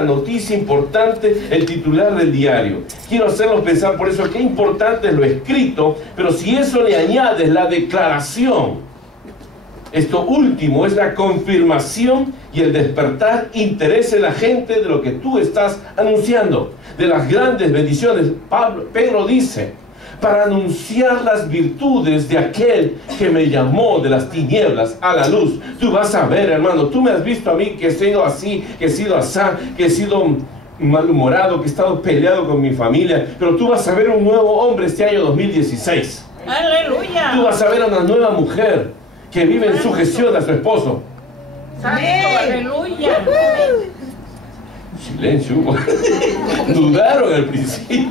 noticia importante, el titular del diario. Quiero hacerlos pensar por eso qué importante es lo escrito, pero si eso le añades la declaración, esto último es la confirmación y el despertar interés en la gente de lo que tú estás anunciando, de las grandes bendiciones. Pedro dice, para anunciar las virtudes de aquel que me llamó de las tinieblas a la luz. Tú vas a ver, hermano, tú me has visto a mí que he sido así, que he sido asá, que he sido malhumorado, que he estado peleado con mi familia, pero tú vas a ver un nuevo hombre este año 2016. ¡Aleluya! Tú vas a ver a una nueva mujer que vive en sujeción a su esposo. ¡Aleluya! Silencio. Dudaron al principio.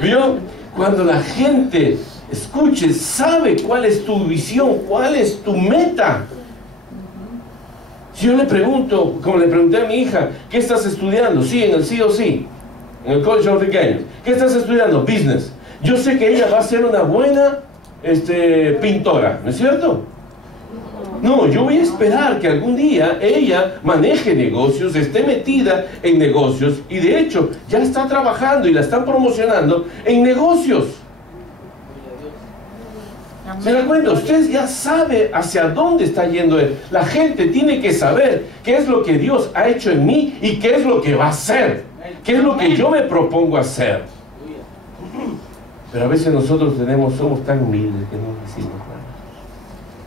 ¿Vio? Cuando la gente escuche, sabe cuál es tu visión, cuál es tu meta. Si yo le pregunto, como le pregunté a mi hija, ¿qué estás estudiando? Sí, en el COC, en el College of the Games. ¿Qué estás estudiando? Business. Yo sé que ella va a ser una buena pintora, ¿no es cierto? No, yo voy a esperar que algún día ella maneje negocios, esté metida en negocios y de hecho ya está trabajando y la están promocionando en negocios. ¿Se da cuenta? Usted ya sabe hacia dónde está yendo él. La gente tiene que saber qué es lo que Dios ha hecho en mí y qué es lo que va a hacer. ¿Qué es lo que yo me propongo hacer? Pero a veces nosotros somos tan humildes que no decimos nada.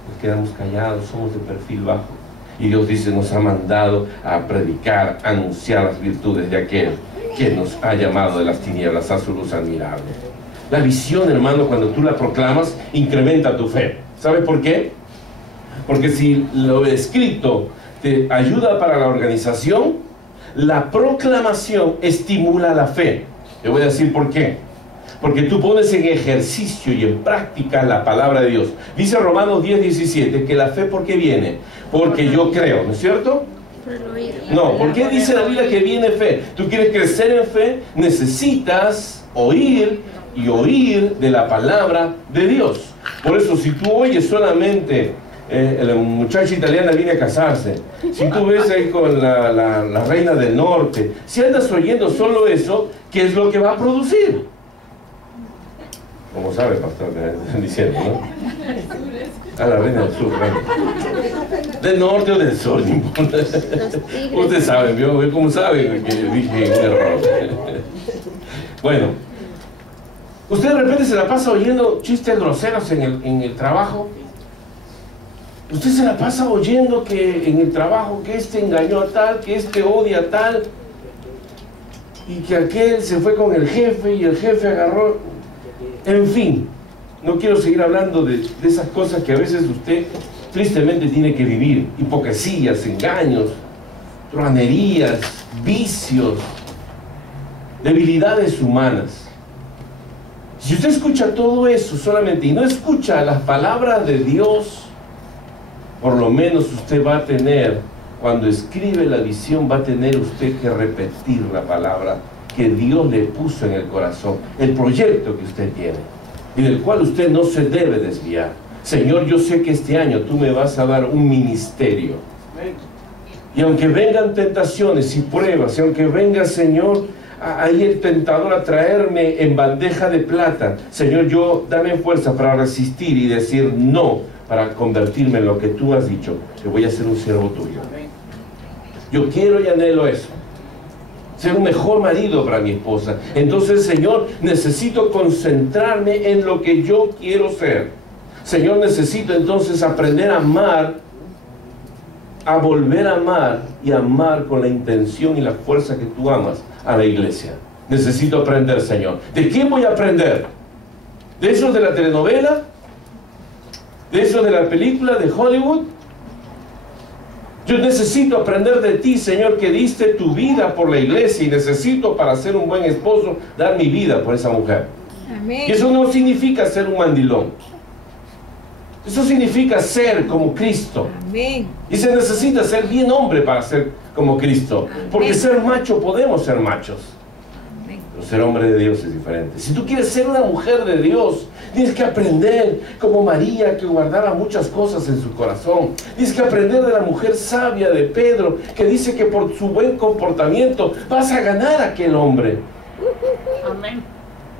Nos quedamos callados, somos de perfil bajo. Y Dios dice, nos ha mandado a predicar, a anunciar las virtudes de aquel que nos ha llamado de las tinieblas a su luz admirable. La visión, hermano, cuando tú la proclamas, incrementa tu fe. ¿Sabes por qué? Porque si lo escrito te ayuda para la organización, la proclamación estimula la fe. Te voy a decir por qué. Porque tú pones en ejercicio y en práctica la palabra de Dios. Dice Romanos 10:17 que la fe, ¿por qué viene? Porque yo creo, ¿no es cierto? No, ¿por qué dice la Biblia que viene fe? Tú quieres crecer en fe, necesitas oír y oír de la palabra de Dios. Por eso, si tú oyes solamente, la muchacha italiana viene a casarse, si tú ves ahí con la reina del norte, si andas oyendo solo eso, ¿qué es lo que va a producir? Como sabe, pastor, que están diciendo, ¿no? A la reina del sur, reina. Del norte o del sur, no importa. Usted sabe, ¿vio? ¿Cómo sabe que dije un error? Bueno, usted de repente se la pasa oyendo chistes groseros en el trabajo. Usted se la pasa oyendo que en el trabajo que este engañó a tal, que este odia a tal, y que aquel se fue con el jefe y el jefe agarró. En fin, no quiero seguir hablando de esas cosas que a veces usted tristemente tiene que vivir. Hipocresías, engaños, truhanerías, vicios, debilidades humanas. Si usted escucha todo eso solamente y no escucha las palabras de Dios, por lo menos usted va a tener, cuando escribe la visión, va a tener usted que repetir la palabra que Dios le puso en el corazón, el proyecto que usted tiene y del cual usted no se debe desviar. Señor, yo sé que este año tú me vas a dar un ministerio, y aunque vengan tentaciones y pruebas, y aunque venga, Señor, ahí el tentador a traerme en bandeja de plata, Señor, dame fuerza para resistir y decir no, para convertirme en lo que tú has dicho, que voy a ser un siervo tuyo. Yo quiero y anhelo eso, ser un mejor marido para mi esposa. Entonces, Señor, necesito concentrarme en lo que yo quiero ser. Señor, necesito entonces aprender a amar, a volver a amar y amar con la intención y la fuerza que tú amas a la iglesia. Necesito aprender, Señor. ¿De quién voy a aprender? ¿De esos de la telenovela? ¿De esos de la película de Hollywood? Yo necesito aprender de ti, Señor, que diste tu vida por la iglesia, y necesito, para ser un buen esposo, dar mi vida por esa mujer. Amén. Y eso no significa ser un mandilón. Eso significa ser como Cristo. Amén. Y se necesita ser bien hombre para ser como Cristo. Amén. Porque ser macho, podemos ser machos. Amén. Pero ser hombre de Dios es diferente. Si tú quieres ser una mujer de Dios, Tienes que aprender como María, que guardaba muchas cosas en su corazón. Tienes que aprender de la mujer sabia de Pedro, que dice que por su buen comportamiento vas a ganar a aquel hombre. Amén.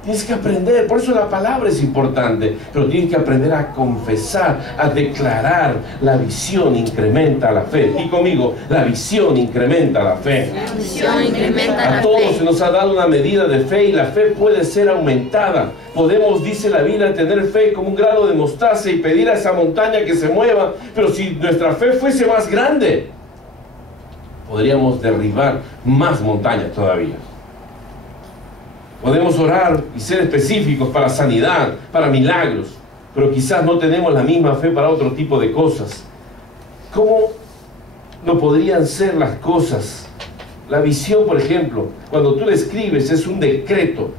Tienes que aprender, por eso la palabra es importante, pero tienes que aprender a confesar, a declarar. La visión incrementa la fe. Y conmigo, la visión incrementa la fe. La visión incrementa la fe. A todos se nos ha dado una medida de fe y la fe puede ser aumentada. Podemos, dice la Biblia, tener fe como un grano de mostaza y pedir a esa montaña que se mueva, pero si nuestra fe fuese más grande, podríamos derribar más montañas todavía. Podemos orar y ser específicos para sanidad, para milagros, pero quizás no tenemos la misma fe para otro tipo de cosas. ¿Cómo no podrían ser las cosas? La visión, por ejemplo, cuando tú la escribes, es un decreto.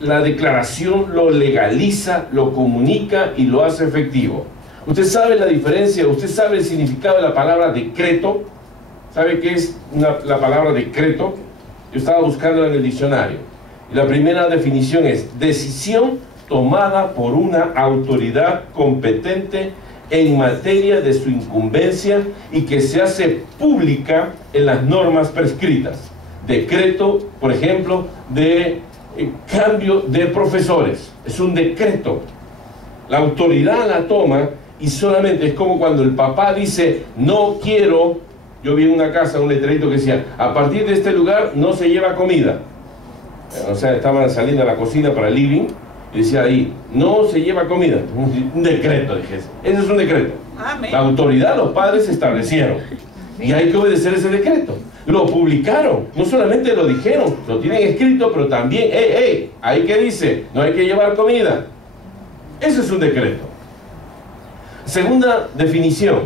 La declaración lo legaliza, lo comunica y lo hace efectivo. ¿Usted sabe la diferencia? ¿Usted sabe el significado de la palabra decreto? ¿Sabe qué es la palabra decreto? Yo estaba buscándola en el diccionario. Y la primera definición es decisión tomada por una autoridad competente en materia de su incumbencia y que se hace pública en las normas prescritas. Decreto, por ejemplo, de cambio de profesores. Es un decreto. La autoridad la toma y solamente es como cuando el papá dice, no quiero. Yo vi en una casa un letrerito que decía, a partir de este lugar no se lleva comida. O sea, estaban saliendo a la cocina para el living y decía ahí, no se lleva comida. Un decreto, dije. Ese es un decreto. Amén. La autoridad, los padres establecieron. Y hay que obedecer ese decreto. Lo publicaron. No solamente lo dijeron, lo tienen escrito, pero también, ahí que dice, no hay que llevar comida. Ese es un decreto. Segunda definición.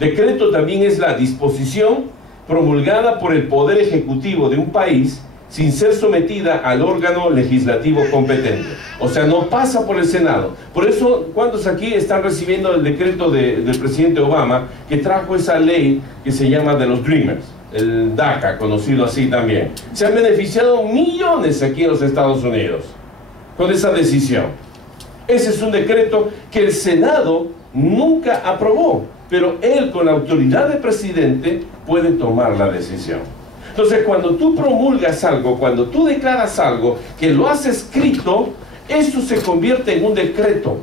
Decreto también es la disposición promulgada por el Poder Ejecutivo de un país sin ser sometida al órgano legislativo competente. O sea, no pasa por el Senado. Por eso, ¿cuántos aquí están recibiendo el decreto del presidente Obama que trajo esa ley que se llama de los Dreamers? El DACA, conocido así también. Se han beneficiado millones aquí en los Estados Unidos con esa decisión. Ese es un decreto que el Senado nunca aprobó, pero él, con la autoridad de presidente, puede tomar la decisión. Entonces, cuando tú promulgas algo, cuando tú declaras algo, que lo has escrito, eso se convierte en un decreto.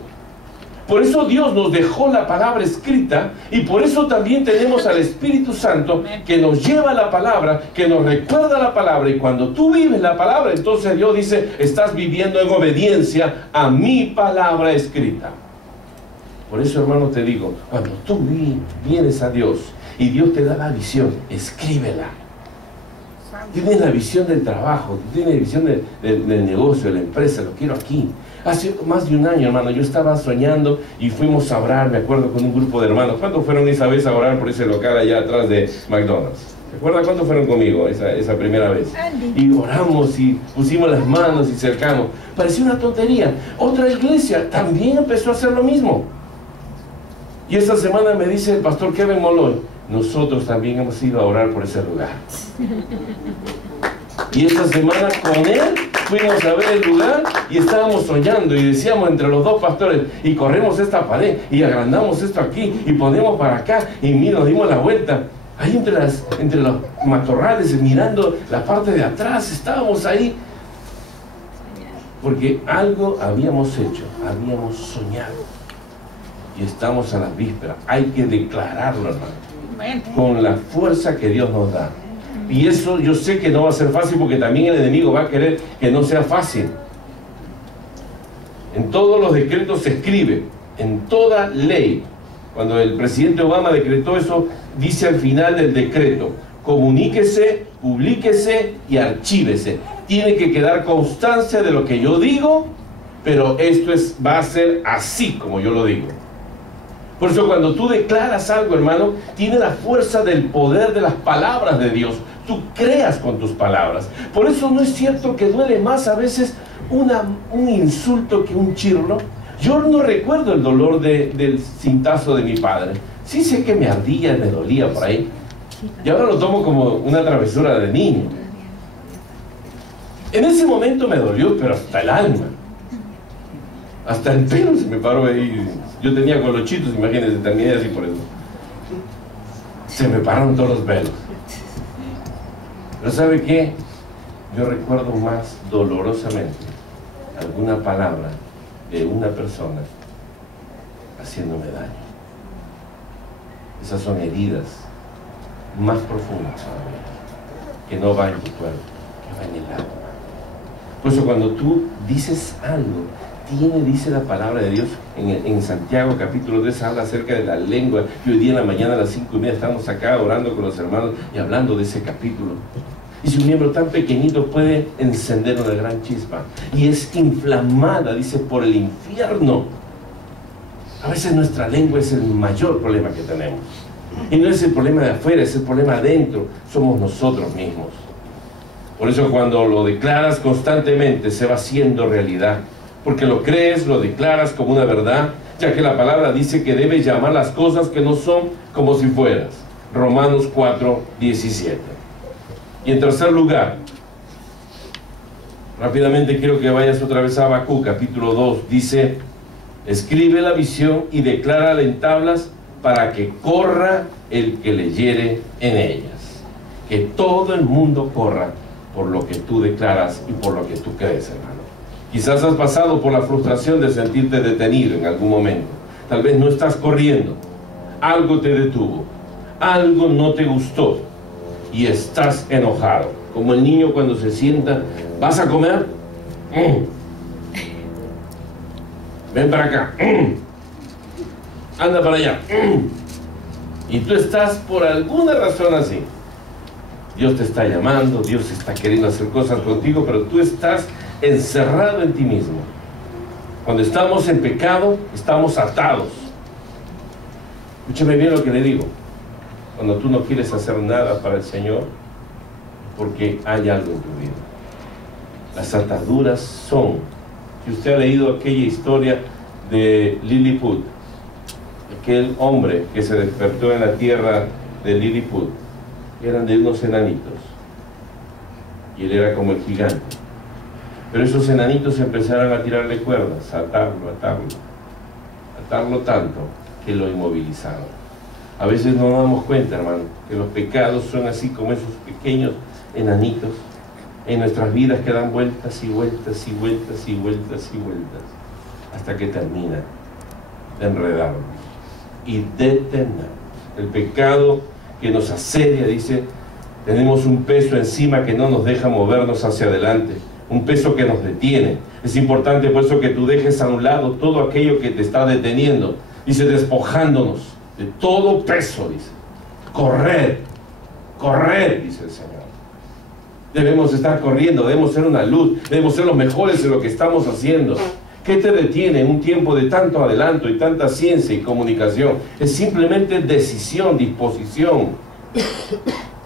Por eso Dios nos dejó la palabra escrita y por eso también tenemos al Espíritu Santo que nos lleva la palabra, que nos recuerda la palabra, y cuando tú vives la palabra, entonces Dios dice, estás viviendo en obediencia a mi palabra escrita. Por eso, hermano, te digo, cuando tú vienes a Dios y Dios te da la visión, escríbela. Tienes la visión del trabajo, tienes la visión del negocio, de la empresa, lo quiero aquí. Hace más de un año, hermano, yo estaba soñando y fuimos a orar, me acuerdo, con un grupo de hermanos. ¿Cuántos fueron esa vez a orar por ese local allá atrás de McDonald's? ¿Se acuerdan cuántos fueron conmigo esa primera vez? Y oramos y pusimos las manos y cercamos. Parecía una tontería. Otra iglesia también empezó a hacer lo mismo. Y esta semana me dice el pastor Kevin Molloy, nosotros también hemos ido a orar por ese lugar. Y esta semana con él fuimos a ver el lugar y estábamos soñando y decíamos entre los dos pastores, y corremos esta pared y agrandamos esto aquí y ponemos para acá, y nos dimos la vuelta. Ahí entre los matorrales, mirando la parte de atrás, estábamos ahí. Porque algo habíamos hecho, habíamos soñado. Y estamos a las vísperas. Hay que declararlo, hermano, con la fuerza que Dios nos da. Y eso yo sé que no va a ser fácil, porque también el enemigo va a querer que no sea fácil. En todos los decretos se escribe, en toda ley. Cuando el presidente Obama decretó eso, dice al final del decreto, comuníquese, publíquese y archívese. Tiene que quedar constancia de lo que yo digo, pero esto va a ser así como yo lo digo. Por eso cuando tú declaras algo, hermano, tiene la fuerza del poder de las palabras de Dios. Tú creas con tus palabras. Por eso no es cierto que duele más a veces un insulto que un chirlo. Yo no recuerdo el dolor del cintazo de mi padre. Sí sé que me ardía, me dolía por ahí. Y ahora lo tomo como una travesura de niño. En ese momento me dolió, pero hasta el alma. Hasta el pelo se me paró ahí. Yo tenía colochitos, imagínense, terminé así por eso. Se me pararon todos los pelos. Pero ¿sabe qué? Yo recuerdo más dolorosamente alguna palabra de una persona haciéndome daño. Esas son heridas más profundas todavía, que no van en tu cuerpo, que van en el alma. Por eso cuando tú dices algo, dice la palabra de Dios en Santiago capítulo 3, habla acerca de la lengua, y hoy día en la mañana a las 5:30 estamos acá orando con los hermanos y hablando de ese capítulo. Y si un miembro tan pequeñito puede encender una gran chispa, y es inflamada, dice, por el infierno. A veces nuestra lengua es el mayor problema que tenemos, y no es el problema de afuera, es el problema adentro, somos nosotros mismos. Por eso cuando lo declaras constantemente se va haciendo realidad, porque lo crees, lo declaras como una verdad, ya que la palabra dice que debes llamar las cosas que no son como si fueras. Romanos 4:17. Y en tercer lugar, rápidamente quiero que vayas otra vez a Habacuc capítulo 2, dice: escribe la visión y declárala en tablas para que corra el que leyere en ellas. Que todo el mundo corra por lo que tú declaras y por lo que tú crees, hermano. Quizás has pasado por la frustración de sentirte detenido en algún momento. Tal vez no estás corriendo. Algo te detuvo. Algo no te gustó. Y estás enojado. Como el niño cuando se sienta. ¿Vas a comer? Ven para acá. Anda para allá. Y tú estás por alguna razón así. Dios te está llamando, Dios está queriendo hacer cosas contigo, pero tú estás encerrado en ti mismo. Cuando estamos en pecado, estamos atados. Escúchame bien lo que le digo. Cuando tú no quieres hacer nada para el Señor, porque hay algo en tu vida. Las ataduras son, si usted ha leído aquella historia de Lilliput, aquel hombre que se despertó en la tierra de Lilliput, eran de unos enanitos, y él era como el gigante. Pero esos enanitos empezaron a tirarle cuerdas, a atarlo tanto que lo inmovilizaron. A veces no nos damos cuenta, hermano, que los pecados son así como esos pequeños enanitos en nuestras vidas que dan vueltas y vueltas y vueltas y vueltas y vueltas hasta que termina de enredarnos y detenernos. El pecado que nos asedia, dice, tenemos un peso encima que no nos deja movernos hacia adelante, un peso que nos detiene. Es importante por eso que tú dejes a un lado todo aquello que te está deteniendo, dice, despojándonos de todo peso, dice, correr, dice el Señor. Debemos estar corriendo, debemos ser una luz, debemos ser los mejores en lo que estamos haciendo. ¿Qué te detiene en un tiempo de tanto adelanto y tanta ciencia y comunicación? Es simplemente decisión, disposición.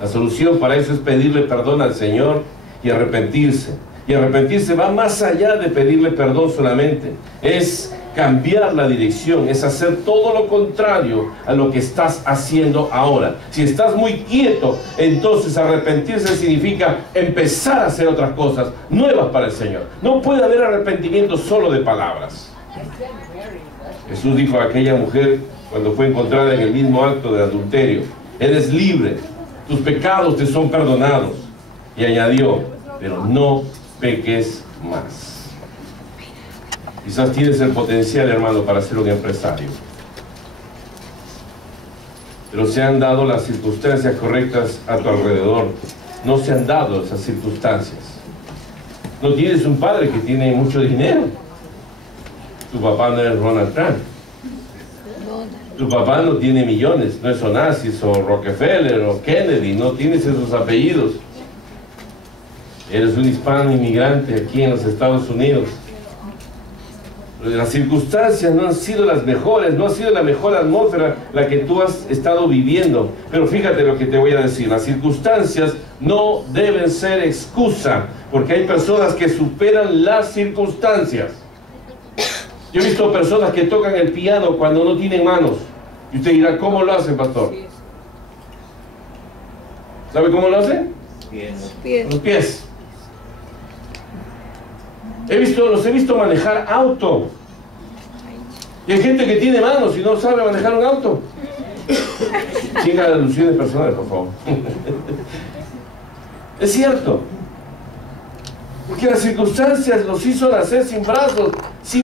La solución para eso es pedirle perdón al Señor y arrepentirse. Y arrepentirse va más allá de pedirle perdón solamente. Es cambiar la dirección, es hacer todo lo contrario a lo que estás haciendo ahora. Si estás muy quieto, entonces arrepentirse significa empezar a hacer otras cosas nuevas para el Señor. No puede haber arrepentimiento solo de palabras. Jesús dijo a aquella mujer cuando fue encontrada en el mismo acto de adulterio: eres libre, tus pecados te son perdonados. Y añadió: pero no peques más. Quizás tienes el potencial, hermano, para ser un empresario, pero se han dado las circunstancias correctas a tu alrededor. No se han dado esas circunstancias. No tienes un padre que tiene mucho dinero. Tu papá no es Ronald Trump. Tu papá no tiene millones, no es Onassis o Rockefeller o Kennedy, no tienes esos apellidos. Eres un hispano inmigrante aquí en los Estados Unidos. Las circunstancias no han sido las mejores, no ha sido la mejor atmósfera la que tú has estado viviendo. Pero fíjate lo que te voy a decir: las circunstancias no deben ser excusa, porque hay personas que superan las circunstancias. Yo he visto personas que tocan el piano cuando no tienen manos. Y usted dirá, ¿cómo lo hacen, pastor? ¿Sabe cómo lo hacen? Con los pies. Los he visto manejar auto Y hay gente que tiene manos y no sabe manejar un auto. Sin alusiones personales, por favor. Es cierto. Porque las circunstancias los hizo nacer sin brazos, sin